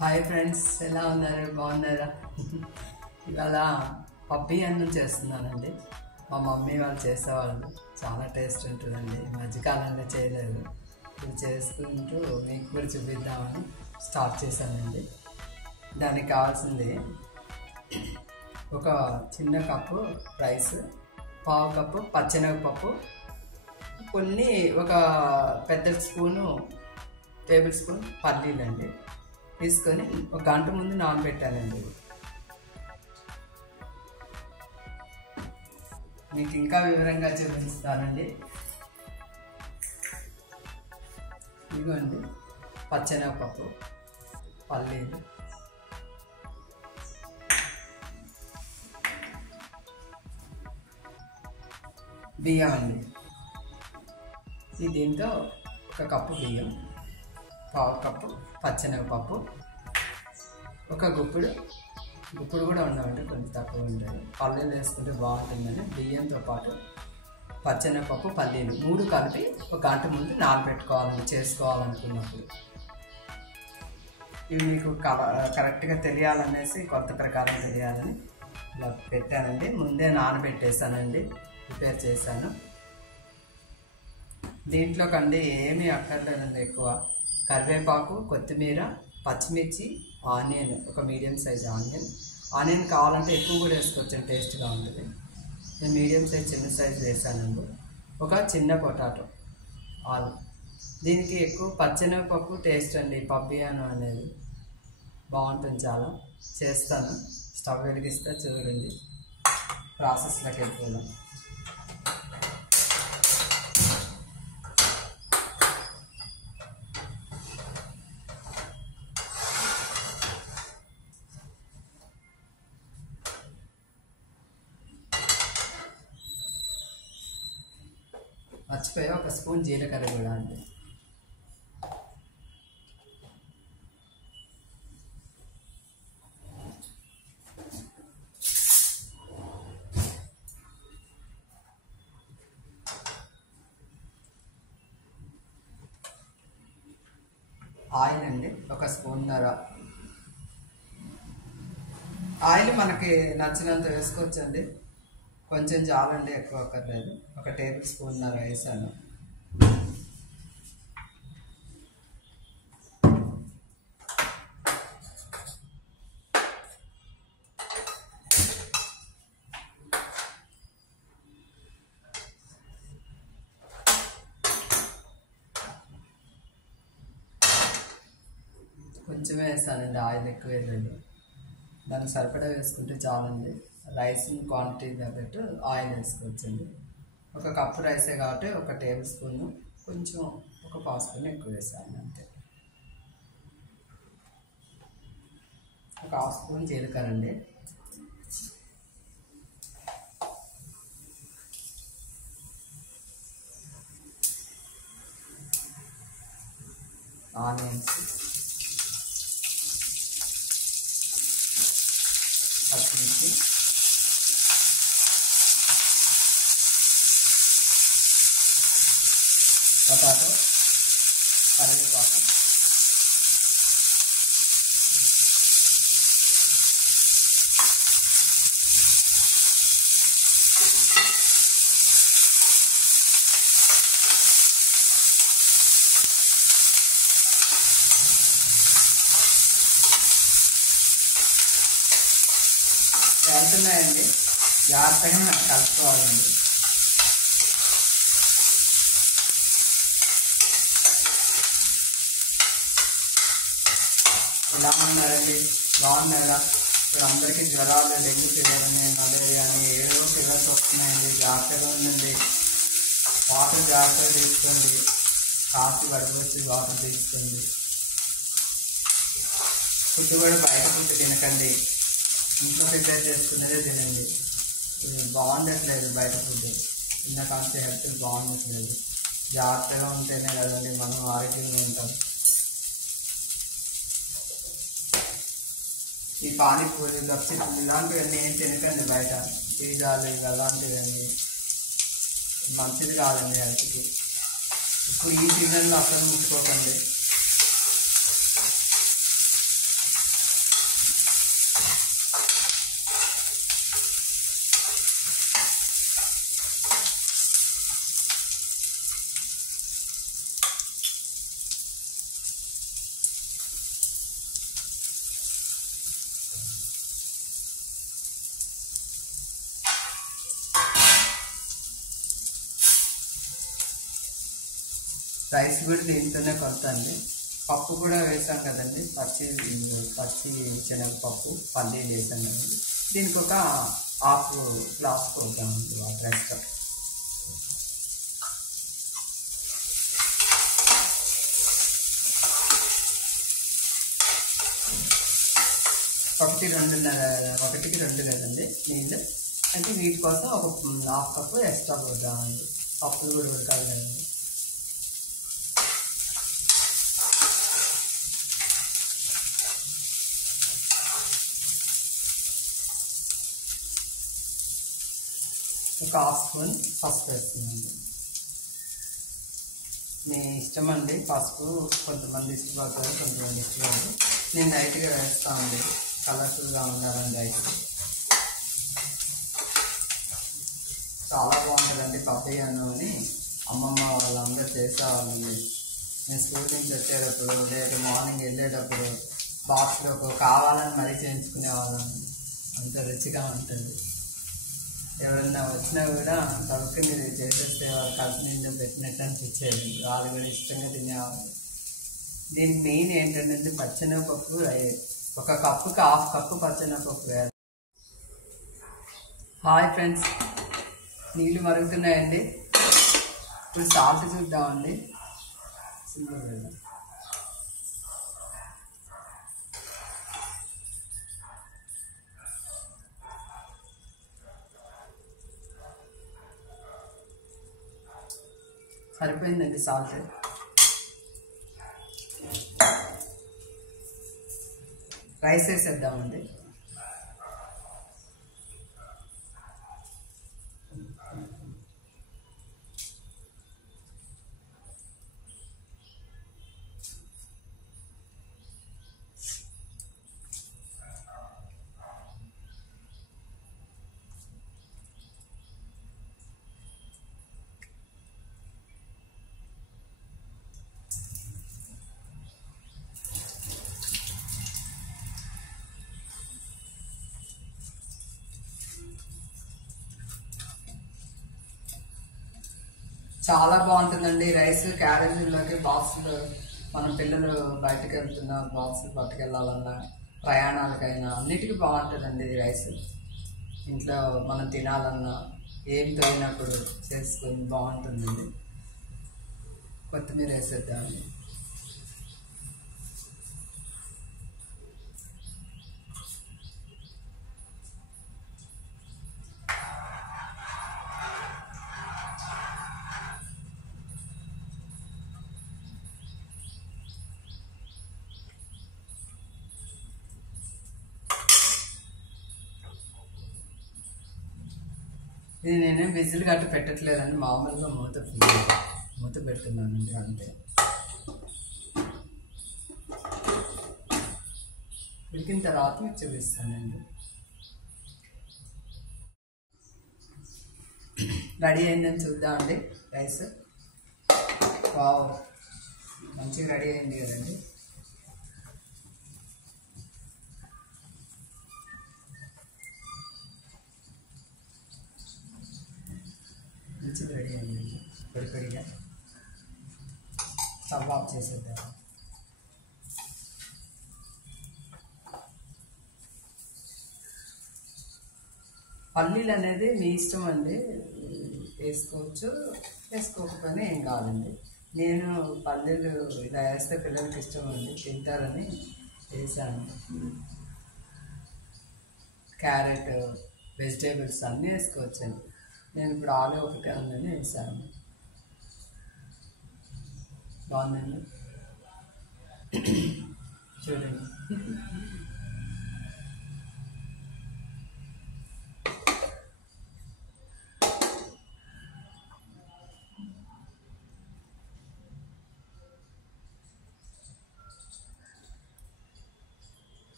Hi friends, ఎలా ఉన్నారు? బాగున్నారా? ఇవాళ పప్పీ అన్నం చేస్తున్నానండి. మా మమ్మీ వాళ్ళు చేసేవాళ్ళు. చాలా టేస్ట్ ఉంటుందండి. మధ్యకాలంలో చేయలేదు, ఇది చేసుకుంటూ మీకు కూడా చూపిద్దామని స్టార్ట్ చేశానండి. దానికి కావాల్సింది ఒక చిన్న కప్పు రైస్, పావు కప్పు పచ్చెనగపప్పు, కొన్ని ఒక పెద్ద టేబుల్ స్పూన్ పల్లీలండి తీసుకొని ఒక గంట ముందు నానబెట్టానండి. మీకు ఇంకా వివరంగా చూపిస్తానండి. ఇదిగోండి పచ్చెనగపప్పు, పల్లీలు, బియ్యం అండి. దీంతో ఒక కప్పు బియ్యం, పావు కప్పు పచ్చెనగపప్పు, ఒక గుప్పుడు కూడా ఉండవండి, కొంచెం తక్కువ ఉంటాయి. పల్లీలు వేసుకుంటే బాగుంటుందని బియ్యంతో పాటు పచ్చెనగపప్పు, పల్లీలు 3 కలిపి ఒక గంట ముందు చేసుకోవాలనుకున్నప్పుడు. ఇవి మీకు కరెక్ట్గా తెలియాలనేసి, కొత్త ప్రకారం తెలియాలని ఇలా పెట్టానండి. ముందే నానబెట్టేసానండి, ప్రిపేర్ చేశాను. దీంట్లోకండి ఏమీ అక్కర్లేదండి. ఎక్కువ కరివేపాకు, కొత్తిమీర, పచ్చిమిర్చి, ఆనియన్, ఒక మీడియం సైజ్ ఆనియన్ కావాలంటే ఎక్కువ కూడా వేసుకోవచ్చు, టేస్ట్గా ఉంటుంది. నేను మీడియం సైజ్ చిన్న సైజ్ వేసానండి. ఒక చిన్న పొటాటో, ఆలు. దీనికి ఎక్కువ పచ్చెనగపప్పు టేస్ట్ అండి. పబ్బియాను అనేది బాగుంటుంది, చాలా చేస్తాను. స్టవ్ వెలిగిస్తే చూడండి, ప్రాసెస్లోకి వెళ్ళిపోదాం. మర్చిపోయా, ఒక స్పూన్ జీలకర్ర కూడా అండి. ఆయిల్ అండి, ఒక స్పూన్నర ఆయిల్. మనకి నచ్చినంత వేసుకోవచ్చండి, కొంచెం చాలండి, ఎక్కువ అక్కర్లేదు. ఒక టేబుల్ స్పూన్నర వేసాను. కొంచెమే వేసానండి, ఆయిల్ ఎక్కువ వేయలేదు. దానికి సరిపడా వేసుకుంటే చాలండి. రైస్ క్వాంటిటీ తగ్గట్టు ఆయిల్ వేసుకోవచ్చండి. ఒక కప్పు రైసే కాబట్టి ఒక టేబుల్ స్పూన్, కొంచెం ఒక పావు స్పూన్ ఎక్కువ వేసాను అంతే. ఒక హాఫ్ స్పూన్ జీలకర్ర అండి, ఆనియన్స్, పచ్చిమిర్చి, పొటాటో, కరివేపాకు, వెళ్తున్నాయండి. జాగ్రత్తగా కలుపుకోవాలండి. ఎలా ఉన్నారండి? బాగున్నారా? ఇప్పుడు అందరికీ జ్వరాలు, డెంగ్యూ ఫీవర్ అని, మలేరియా అని ఏవో ఫీవర్స్ వస్తున్నాయండి. జాగ్రత్తగా ఉండండి. వాటర్ జాగ్రత్తగా తీసుకోండి. కాఫీ పడుకోవచ్చు, వాటర్ తీసుకోండి. ఫుడ్ కూడా బయట ఫుడ్ తినకండి, ఇంట్లో ప్రిపేర్ చేసుకునేదే తినండి. ఇది బాగుండట్లేదు, బయట ఫుడ్ తిన్న కాంతి హెల్త్ బాగుండట్లేదు. జాగ్రత్తగా ఉంటేనే కదండి మనం ఆరోగ్యంగా ఉంటాం. ఈ పానీపూరి, లప్సీలు ఇలాంటివన్నీ ఏం తినకండి. బయట పిజ్జాలు అలాంటివన్నీ మంచిది కాదండి హెల్త్కి. ఇప్పుడు ఈ సీజన్లో అసలు ముట్టుకోకండి. రైస్ కూడా దీంతోనే కొలుతండి. పప్పు కూడా వేసాం కదండి, పచ్చి శనగపప్పు పల్లీలు వేసాం కదండి. దీనికి ఒక హాఫ్ గ్లాస్ కొలుతామండి వాటర్ ఎక్స్ట్రా. ఒకటికి రెండు కదండి నీళ్ళు, అంటే వీటి కోసం ఒక హాఫ్ కప్పు ఎక్స్ట్రా కొడతామండి. పప్పులు కూడా ఉడకాలి కదండి. ఒక హాఫ్ స్పూన్ పసుపు వేస్తుందండి. మీ ఇష్టం అండి, పసుపు కొంతమంది ఇష్టపడతారు, కొంతమంది ఇష్టపడతారు. నేను లైట్గా వేస్తామండి, కలర్ఫుల్గా ఉండాలని రైస్. చాలా బాగుంటుందండి పప్పయ్యాను అని అమ్మమ్మ వాళ్ళందరూ చేసేవాళ్ళండి. నేను స్కూల్ నుంచి వచ్చేటప్పుడు లేదా మార్నింగ్ వెళ్ళేటప్పుడు బాక్స్లో కావాలని మరీ చేయించుకునేవాళ్ళం. అంత రుచిగా ఉంటుంది. ఎవరన్నా వచ్చినా కూడా తలుపుని చేసేస్తే వాళ్ళు కడుపు నిండా పెట్టినట్టు అనిపించేది. వాళ్ళు కూడా ఇష్టంగా తినేవాళ్ళు. దీనికి మెయిన్ ఏంటంటే పచ్చెనగపప్పు, ఒక కప్పుకి హాఫ్ కప్పు పచ్చెనగపప్పు వేయాలి. హాయ్ ఫ్రెండ్స్, నీళ్ళు మరుగుతున్నాయండి. ఇప్పుడు సాల్ట్ చూద్దామండి. సింపుల్ వేద్దాం. సరిపోయిందండి సాల్ట్. రైస్ వేసేద్దామండి. చాలా బాగుంటుందండి రైస్. క్యారేజీలోకి బాక్సులు, మన పిల్లలు బయటకు వెళ్తున్నా బాక్సులు పట్టుకెళ్ళాలన్నా, ప్రయాణాలకైనా అన్నిటికీ బాగుంటుందండి రైస్. ఇంట్లో మనం తినాలన్నా ఏం తోయినప్పుడు చేసుకొని బాగుంటుందండి. కొత్తిమీర వేసేద్దామండి. ఇది నేనేం విజిల్ గట్టు పెట్టట్లేదండి, మామూలుగా మూత పెడుతున్నానండి అంతే. ఉడికిన తర్వాత మీకు చూపిస్తానండి. రెడీ అయిందని చూద్దామండి రైస్. వావ్, మంచిగా రెడీ అయింది కదండి. మంచిగా రెడీ అయింది పొడిగా. స్టవ్ ఆఫ్ చేసేద్దాం. పల్లీలు అనేది మీ ఇష్టం అండి, వేసుకోవచ్చు, వేసుకోకపోయినా ఏం కాదండి. నేను పల్లీలు ఇలా వేస్తే పిల్లలకి ఇష్టం అండి, తింటారని వేసాను. క్యారెట్, వెజిటేబుల్స్ అన్నీ వేసుకోవచ్చండి. నేను ఇప్పుడు ఆలు ఒకటే ఉందని వేసాను. బాగుందండి, చూడండి.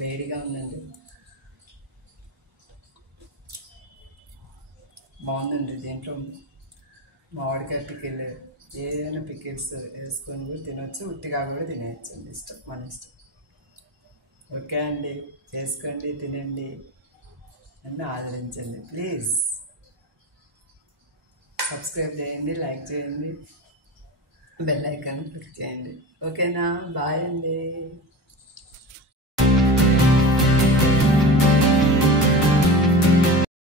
వేడిగా ఉందండి, బాగుందండి. దీంట్లో మామిడికాయ పికిల్, ఏదైనా పికిల్స్ వేసుకొని కూడా తినొచ్చు, ఉట్టిగా కూడా తినేయచ్చు అండి, ఇష్టం, మన ఇష్టం. ఓకే అండి, చేసుకోండి, తినండి. నన్ను ఆదరించండి ప్లీజ్. సబ్స్క్రైబ్ చేయండి, లైక్ చేయండి, బెల్ ఐకాన్ క్లిక్ చేయండి. ఓకేనా? బాయ్ అండి.